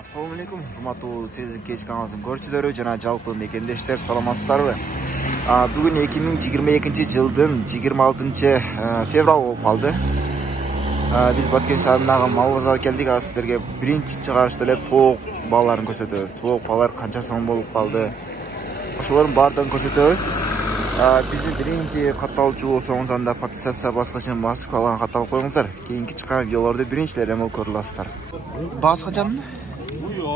Assalamu alaikum. Hurmatlı Tezlik Keç kanalımızın görüşçülері жана жалпы мекендештер, саламатсыздарбы? Бүгүн 2022-жылдын 26 февраль болуп калды. Биз Баткен шаарындагы мал базарга келдик. Азыр сиздерге биринчи чыгарышта эле тоок бааларын көрсөтөбүз. Тоок баалар канча сом болуп калды? Ошолордун баардыгын көрсөтөбүз. Биздин биринчи катталуучу болсоңуз, анда подписация баскычын басып калган катталып коюңуздар. Кийинки чыккан видеолорду биринчилерден болуп көрө аласыздар. Баасы канчамы?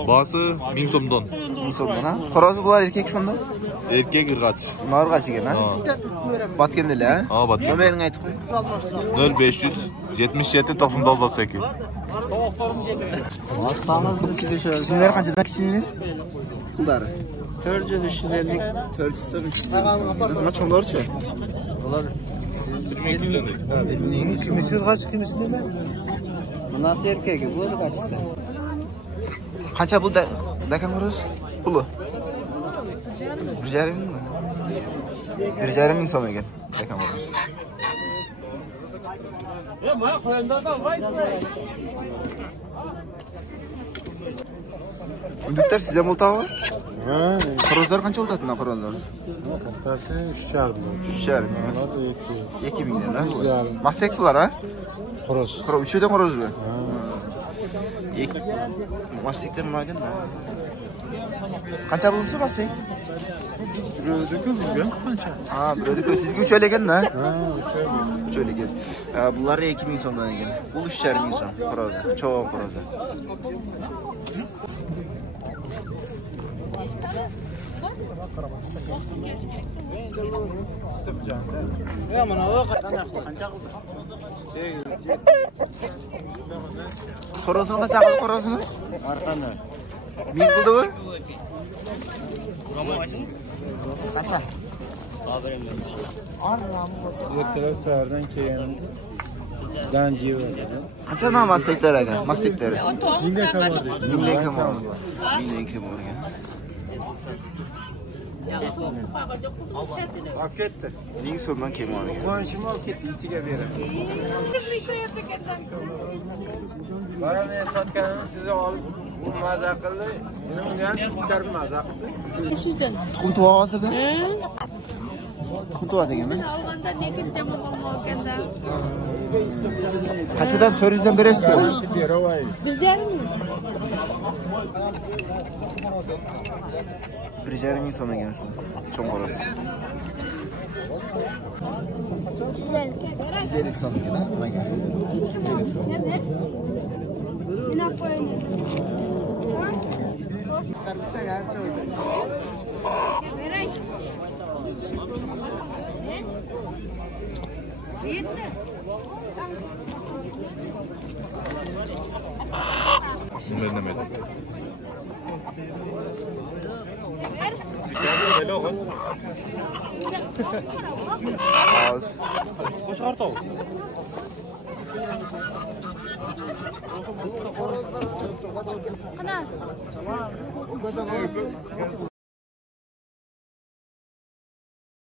Баасы 1000 сомдон. 1000 сомдон, а? Корозу булар эркек сонда? Эркек ыргач. Мына ыргач экен, а? Баткенде эле, а? Баткен. Номериңи айтып кой. 0500 77 99 32. Кичинелер канчадан кичинелер? Пулдары 400 350 400 сом 350. Мына чоңдорчу? Булар 1200 сом. Ha, 1200. Кимиси ыргач, кимиси неме? Мынасы эркеги, бул ыргачысы. Канча бул дакан короз? Пулу? 1,5 миң. 1,5 миң сом экен дакан короз. Үндүктөр сизден болтабы? Короздар канча болтат мына короздар? Картасы 3,5 миң. 3,5 миң. 2 миңден, а? Мастексылар, а? Короз. Үчөөдөн корозбу? Мастектер мына экен да. Канча болсо мастек? Бирөөдүкү билбейм канча. Бирөөдүкү сизге 3 эле экен да? 3 эле экен. Булар 2 миң сомдон экен. Бул 3,5 миң сом корозу, чоң корозу. Корозу канча кылды корозу? Арканы. 1000 кылдыбы? Канча? Ertele sahurdan keyin dan jiyo. Kancha mı mastekler ekan? Mastekleri. 1000 de kalmadı. 1000 de kalmadı. 1000 de kalmadı. Hakikaten. 1000 sondan kalmadı. Konuşma hakikaten itiga verin. Bana ne satkanını size alıp maza kıldı. Benim yani tutarım maza. Tukum tuğa varsa da? Tukum tuğa degen mi? Alganda ne gideceğim olmak anda. Kaçadan 400'den beresi mi? 1,5 ming. 1,5 ming so'm ekan shu. Cho'ng qoroz. 150 so'm ekan, ha? Nimaga? 150 so'm. Dinlemedim. Az. Ana.